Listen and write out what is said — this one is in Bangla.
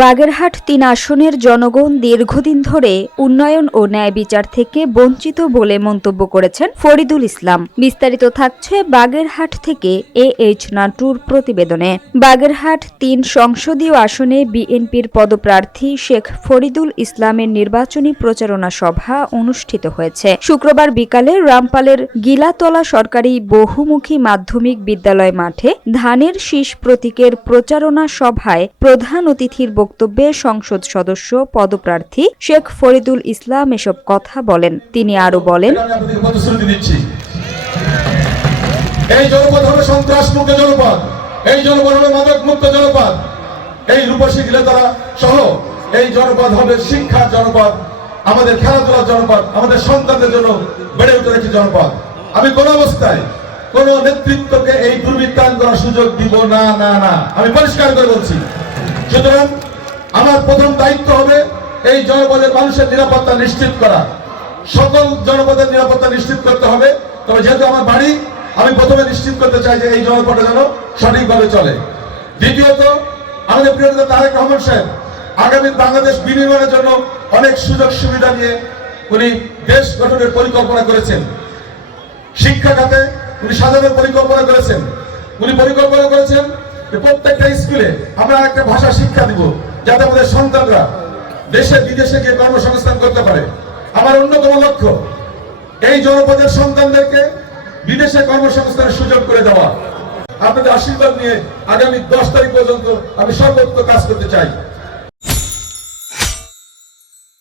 বাগেরহাট ৩ আসনের জনগণ দীর্ঘদিন ধরে উন্নয়ন ও ন্যায় বিচার থেকে বঞ্চিত বলে মন্তব্য করেছেন ফরিদুল ইসলাম। বিস্তারিত থাকছে বাগেরহাট থেকে এইচ নাটুর প্রতিবেদনে। বাগেরহাট ৩ সংসদীয় আসনে বিএনপির পদপ্রার্থী শেখ ফরিদুল ইসলামের নির্বাচনী প্রচারণা সভা অনুষ্ঠিত হয়েছে। শুক্রবার বিকালে রামপালের গিলাতলা সরকারি বহুমুখী মাধ্যমিক বিদ্যালয় মাঠে ধানের শীষ প্রতীকের প্রচারণা সভায় প্রধান অতিথির বক্তব্যে সংসদ সদস্য পদপ্রার্থী শেখ ফরিদুল ইসলাম এসব কথা বলেন। তিনি আরো বলেন, এই জনপদ হবে সন্ত্রাসমুক্ত জনপদ, এই জনপদ হবে মাদকমুক্ত জনপদ, এই রূপসী গিলাতলা সহ এই জনপদ হবে শিক্ষার জনপদ, আমাদের খেলাধুলার জনপদ, আমাদের সন্তানদের জন্য বেড়ে উঠে একটি জনপদ। আমি কোন অবস্থায় কোন নেতৃত্বকে এই দুর্বৃত্তায়ন করার সুযোগ দিব না না না, আমি পরিষ্কার করে বলছি। সুতরাং আমার প্রথম দায়িত্ব হবে এই জনপদের মানুষের নিরাপত্তা নিশ্চিত করা, সকল জনপদের নিরাপত্তা নিশ্চিত করতে হবে। তবে যেহেতু আমার বাড়ি, আমি প্রথমে নিশ্চিত করতে চাই যে এই জনপদটা যেন সঠিকভাবে চলে। দ্বিতীয়ত, আমাদের প্রিয় নেতা তারেক রহমান সাহেব আগামী বাংলাদেশ বিনির্মাণের জন্য অনেক সুযোগ সুবিধা নিয়ে উনি দেশ গঠনের পরিকল্পনা করেছেন। শিক্ষা খাতে উনি সাজানোর পরিকল্পনা করেছেন। উনি পরিকল্পনা করেছেন যে প্রত্যেকটা স্কুলে আমরা একটা ভাষা শিক্ষা দিব, যাতে আমাদের সন্তানরা দেশে বিদেশে গিয়ে কর্মসংস্থান করতে পারে। আমার অন্যতম লক্ষ্য এই জনপদের সন্তানদেরকে বিদেশে কর্মসংস্থানের সুযোগ করে দেওয়া। আপনাদের আশীর্বাদ নিয়ে আগামী 10 তারিখ পর্যন্ত আমি সর্বোচ্চ কাজ করতে চাই।